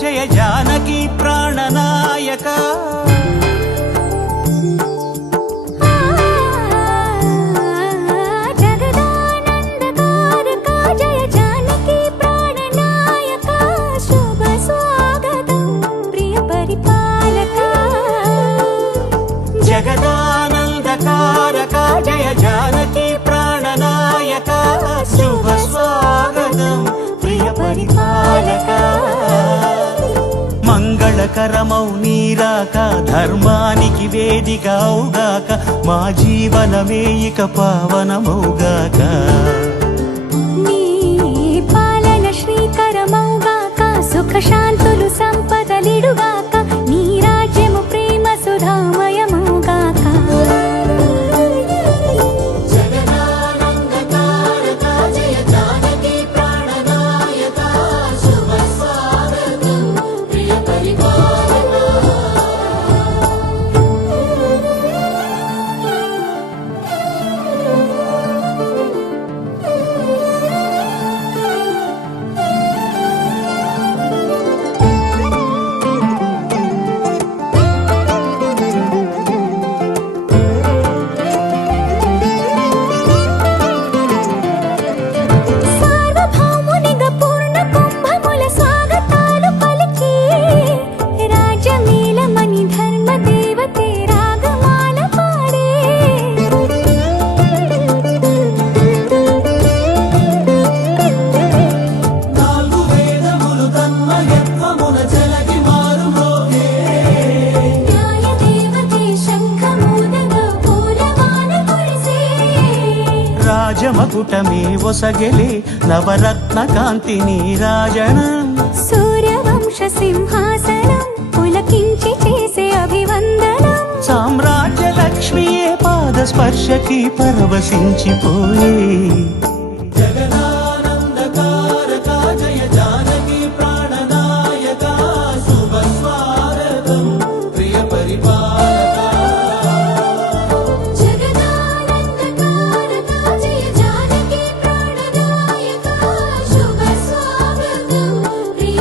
జయ జానకి ప్రాణనాయక జగదానందకారక జయ జానకి ప్రాణనాయక శుభ స్వాగతం ప్రియ పరిపాలక జగదానందకారక జయ జానకి ప్రాణనాయక శుభ స్వాగతం ప్రియ పరిపాలక మంగళకరమౌ నీరాక ధర్మానికి వేదికవుగాక మా జీవనమే ఇక పావనమౌగాక నీ పాలన శ్రీకరమౌగాక సుఖ శాంతులు సంపదలిడుగాక నీ రాజ్యము ప్రేమ సుధామయమౌగాక జగదానందకారక జయ జానకి ప్రాణనాయక శుభ స్వాగతం ప్రియ పరిపాలక సార్వభౌమునిగా పూర్ణ కుంభముల స్వాగతాలు పలికి రాజమేళమని ధర్మ దేవతే రాగమాల పాడే నాలుగు వేదములు తన్మయత్వమున జలగి మారుమోగే న్యాయ దేవతే శంఖమూదగా పూలవాన కురిసే రాజమకుటమే ఒసగెలే నవరత్న కాంతి నీరాజనం సూర్యవంశ సింహాసనం పులకించి చేసే అభివందనం సామ్రాజ్య లక్ష్మియే పాద స్పర్శకి పరవశించిపోయే జగదానందకారక జయ జానకి ప్రాణనాయక శుభ స్వాగతం ప్రియ పరిపాలక జగదానందకారక జయ జానకి ప్రాణనాయక శుభ స్వాగతం ప్రియ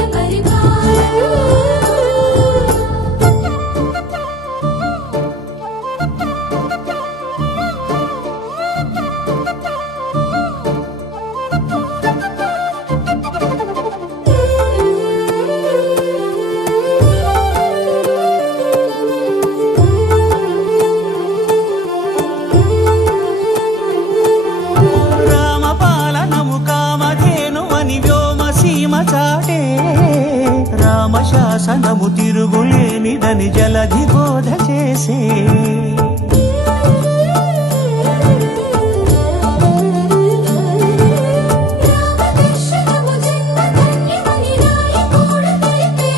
రామపాలనము కామధేను అని వ్యోమసీమ చాటే రామశాసనము తిరుగులేనిదని జలధి బోధ చేసే రామదర్శనము జన్మధన్యమని నాయకుడు తెలిపే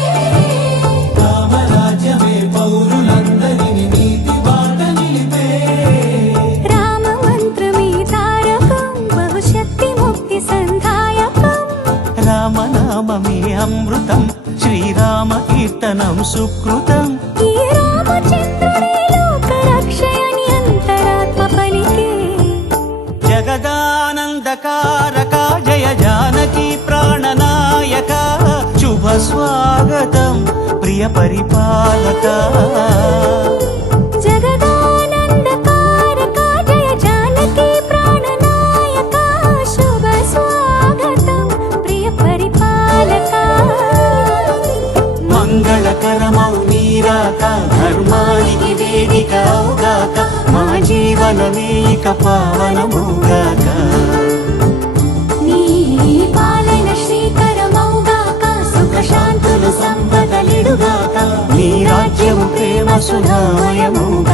రామరాజ్యమే పౌరులందరిని నీతి బాట నిలిపే రామ మంత్రమే తారకం బహుశక్తి ముక్తి సంధాయకం రామనామమే అమృతం శ్రీరామ కీర్తనం సుకృతం ఈ రామచంద్రుడే లోక రక్షయని అంతరాత్మ పలికే జగదానందకారక జయ జానకి ప్రాణనాయక శుభ స్వాగతం ప్రియ పరిపాలక జగదానందకారక జయ జానకి ప్రాణనాయక శుభ స్వాగతం ప్రియ పరిపాలక మంగళకరమౌ నీరాక ధర్మానికి వేదికవుగాక మా జీవనమే ఇక పావనమౌగాక నీ పాలన శ్రీకరమౌగాక సుఖ శాంతులు సంపదలిడుగాక నీ రాజ్యము ప్రేమ సుధామయముగాక